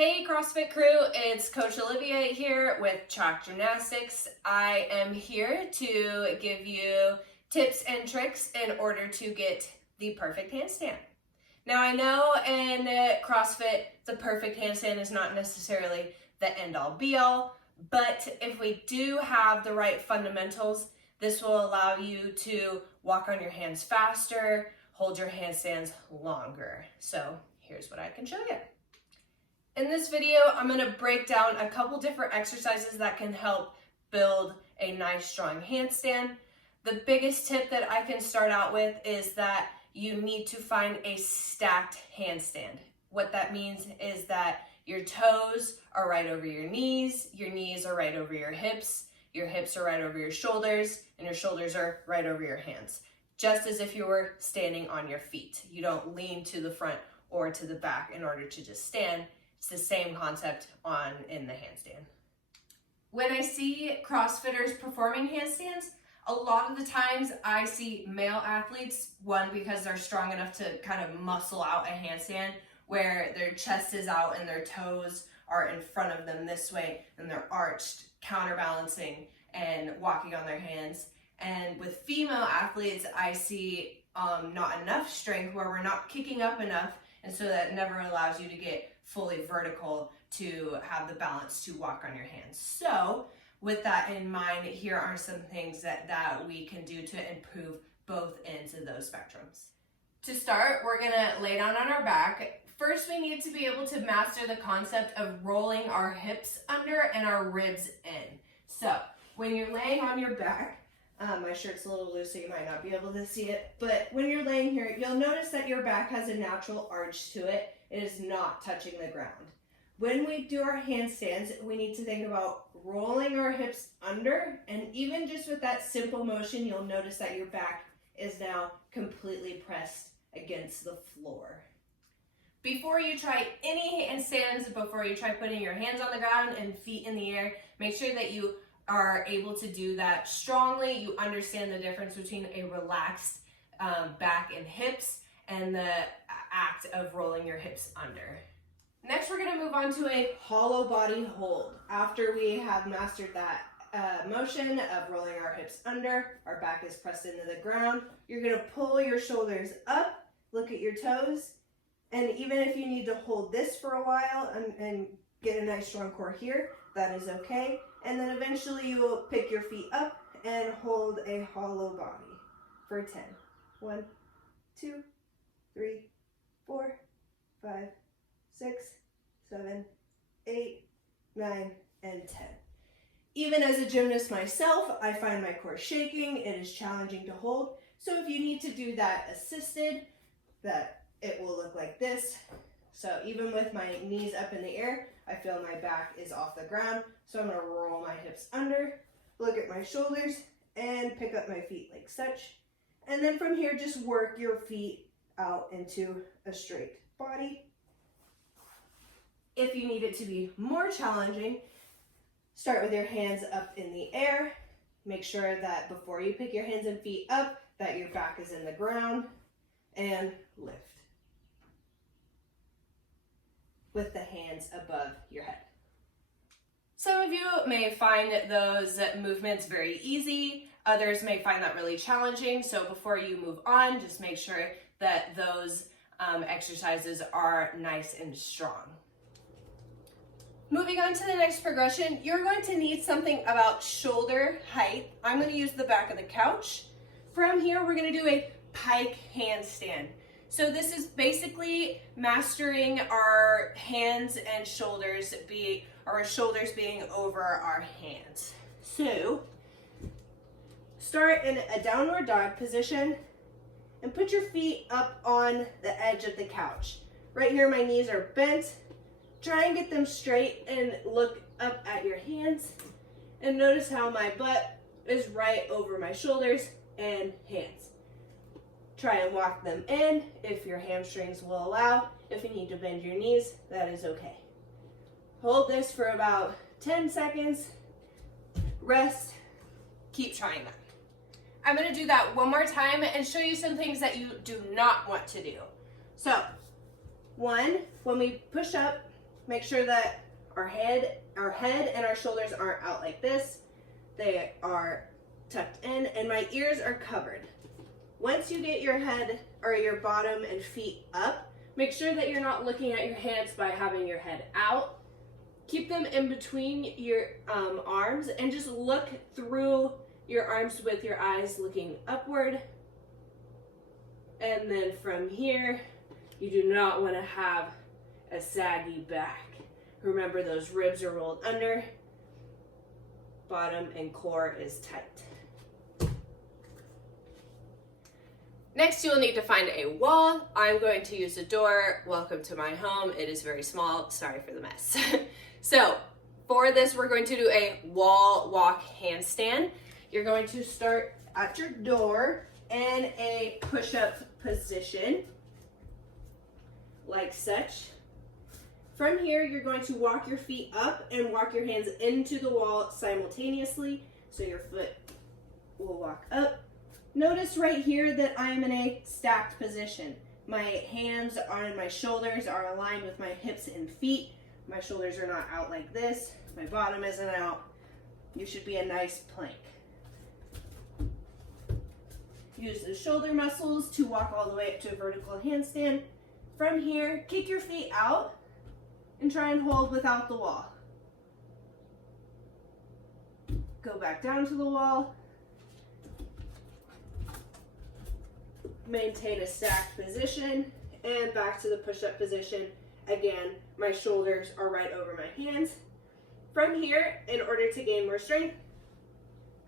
Hey CrossFit crew, it's Coach Olivia here with Chalk Gymnastics. I am here to give you tips and tricks in order to get the perfect handstand. Now I know in CrossFit, the perfect handstand is not necessarily the end-all be-all, but if we do have the right fundamentals, this will allow you to walk on your hands faster, hold your handstands longer. So here's what I can show you. In this video, I'm going to break down a couple different exercises that can help build a nice strong handstand. The biggest tip that I can start out with is that you need to find a stacked handstand. What that means is that your toes are right over your knees are right over your hips are right over your shoulders, and your shoulders are right over your hands. Just as if you were standing on your feet. You don't lean to the front or to the back in order to just stand. It's the same concept in the handstand. When I see CrossFitters performing handstands, a lot of the times I see male athletes, one, because they're strong enough to kind of muscle out a handstand where their chest is out and their toes are in front of them this way and they're arched, counterbalancing and walking on their hands. And with female athletes, I see not enough strength where we're not kicking up enough, and so that never allows you to get fully vertical to have the balance to walk on your hands. So with that in mind, here are some things that we can do to improve both ends of those spectrums. To start, we're gonna lay down on our back. First, we need to be able to master the concept of rolling our hips under and our ribs in. So when you're laying on your back, my shirt's a little loose so you might not be able to see it, but when you're laying here, you'll notice that your back has a natural arch to it. It is not touching the ground. When we do our handstands, we need to think about rolling our hips under, and even just with that simple motion, you'll notice that your back is now completely pressed against the floor. Before you try any handstands, before you try putting your hands on the ground and feet in the air, make sure that you are able to do that strongly. You understand the difference between a relaxed back and hips and the act of rolling your hips under. Next, we're going to move on to a hollow body hold. After we have mastered that motion of rolling our hips under, our back is pressed into the ground, you're going to pull your shoulders up, look at your toes, and even if you need to hold this for a while and get a nice strong core here, that is okay. And then eventually you will pick your feet up and hold a hollow body for 10. 1, 2, 3, 4, 5, 6, 7, 8, 9, and 10. Even as a gymnast myself, I find my core shaking. It is challenging to hold. So if you need to do that assisted, that it will look like this. So even with my knees up in the air, I feel my back is off the ground. So I'm going to roll my hips under, look at my shoulders, and pick up my feet like such. And then from here, just work your feet out into a straight body. If you need it to be more challenging, start with your hands up in the air. Make sure that before you pick your hands and feet up, that your back is in the ground, and lift with the hands above your head. Some of you may find those movements very easy. Others may find that really challenging. So before you move on, just make sure that those exercises are nice and strong. Moving on to the next progression, you're going to need something about shoulder height. I'm going to use the back of the couch. From here, we're going to do a pike handstand. So this is basically mastering our hands and shoulders, our shoulders being over our hands. So start in a downward dog position and put your feet up on the edge of the couch. Right here, my knees are bent. Try and get them straight and look up at your hands. And notice how my butt is right over my shoulders and hands. Try and walk them in if your hamstrings will allow. If you need to bend your knees, that is okay. Hold this for about 10 seconds. Rest. Keep trying that. I'm going to do that one more time and show you some things that you do not want to do. So, one, when we push up, Make sure that our head and our shoulders aren't out like this. They are tucked in, and my ears are covered. Once you get your head or your bottom and feet up, make sure that you're not looking at your hands by having your head out. Keep them in between your arms and just look through your arms with your eyes looking upward. And then from here, you do not want to have a saggy back. Remember, those ribs are rolled under, bottom and core is tight. Next, you will need to find a wall. I'm going to use a door. Welcome to my home. It is very small. Sorry for the mess. So for this, we're going to do a wall walk handstand. You're going to start at your door in a push-up position, like such. From here, you're going to walk your feet up and walk your hands into the wall simultaneously. So your foot will walk up. Notice right here that I am in a stacked position. My hands on my shoulders are aligned with my hips and feet. My shoulders are not out like this. My bottom isn't out. You should be a nice plank. Use the shoulder muscles to walk all the way up to a vertical handstand. From here, kick your feet out and try and hold without the wall. Go back down to the wall. Maintain a stacked position and back to the push-up position. Again, my shoulders are right over my hands. From here, in order to gain more strength,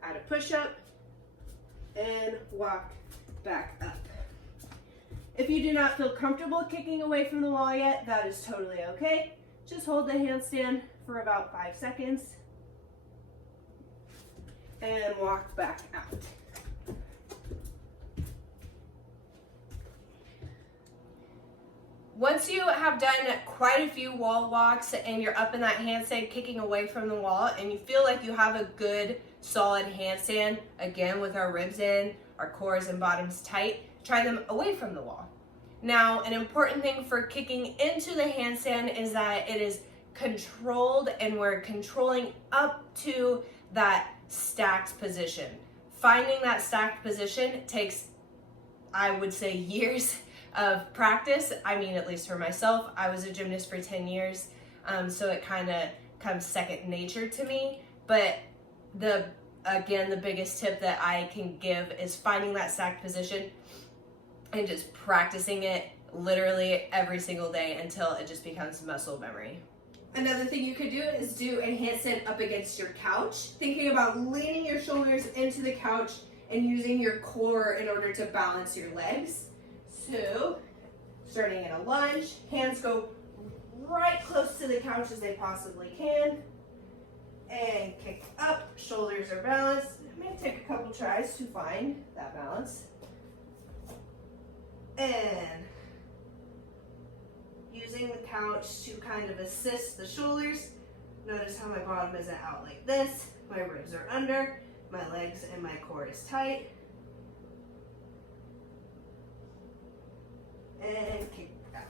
add a push-up and walk back up. If you do not feel comfortable kicking away from the wall yet, that is totally okay. Just hold the handstand for about 5 seconds and walk back out. Once you have done quite a few wall walks and you're up in that handstand kicking away from the wall and you feel like you have a good solid handstand, again with our ribs in, our cores and bottoms tight, try them away from the wall. Now, an important thing for kicking into the handstand is that it is controlled and we're controlling up to that stacked position. Finding that stacked position takes, I would say, years of practice. I mean, at least for myself, I was a gymnast for 10 years, so it kind of comes second nature to me. But the biggest tip that I can give is finding that stacked position and just practicing it literally every single day until it just becomes muscle memory. Another thing you could do is do a handstand up against your couch, thinking about leaning your shoulders into the couch and using your core in order to balance your legs. So, starting in a lunge, hands go right close to the couch as they possibly can. And kick up, shoulders are balanced. It may take a couple tries to find that balance. And using the couch to kind of assist the shoulders. Notice how my bottom isn't out like this. My ribs are under, my legs and my core is tight. And kick out.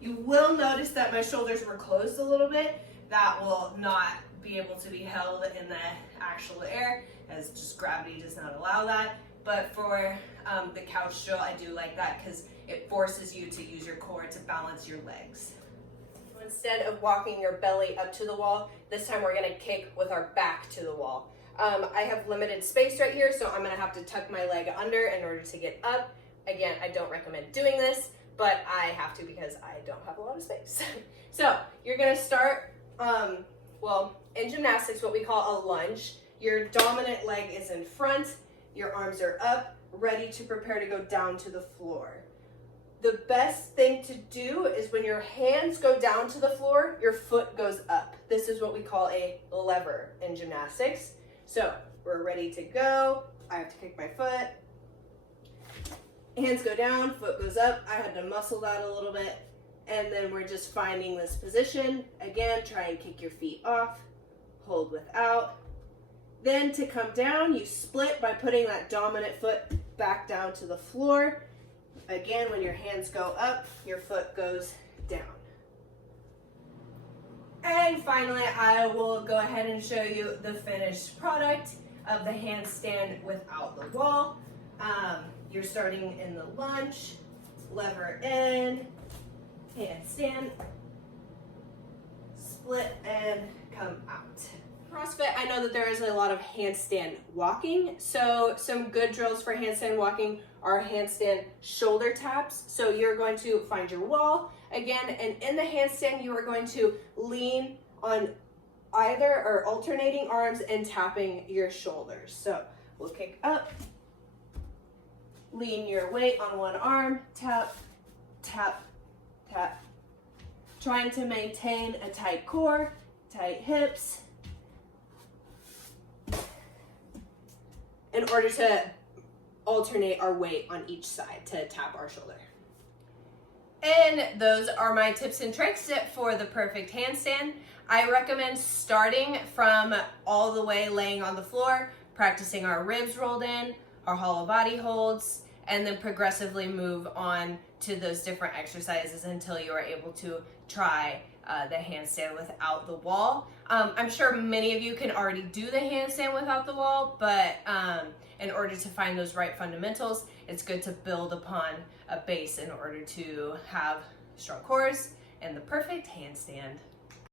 You will notice that my shoulders were closed a little bit. That will not be able to be held in the actual air, as just gravity does not allow that. But for the couch drill, I do like that because it forces you to use your core to balance your legs. Instead of walking your belly up to the wall, this time we're gonna kick with our back to the wall. I have limited space right here, so I'm gonna have to tuck my leg under in order to get up. Again, I don't recommend doing this, but I have to because I don't have a lot of space. So you're gonna start, in gymnastics, what we call a lunge. Your dominant leg is in front, your arms are up, ready to prepare to go down to the floor. The best thing to do is when your hands go down to the floor, your foot goes up. This is what we call a lever in gymnastics. So we're ready to go. I have to kick my foot. Hands go down, foot goes up. I had to muscle that a little bit. And then we're just finding this position. Again, try and kick your feet off. Hold without. Then to come down, you split by putting that dominant foot back down to the floor. Again, when your hands go up, your foot goes down. And finally, I will go ahead and show you the finished product of the handstand without the wall. You're starting in the lunge, lever in, handstand, split and come out. CrossFit, I know that there is a lot of handstand walking. So some good drills for handstand walking are handstand shoulder taps. So you're going to find your wall again, and in the handstand, you are going to lean on either or alternating arms and tapping your shoulders. So we'll kick up, lean your weight on one arm, tap, tap, tap. Trying to maintain a tight core, tight hips, in order to alternate our weight on each side to tap our shoulder. And those are my tips and tricks for the perfect handstand. I recommend starting from all the way laying on the floor, practicing our ribs rolled in, our hollow body holds, and then progressively move on to those different exercises until you are able to try the handstand without the wall. I'm sure many of you can already do the handstand without the wall, but in order to find those right fundamentals, it's good to build upon a base in order to have strong cores and the perfect handstand.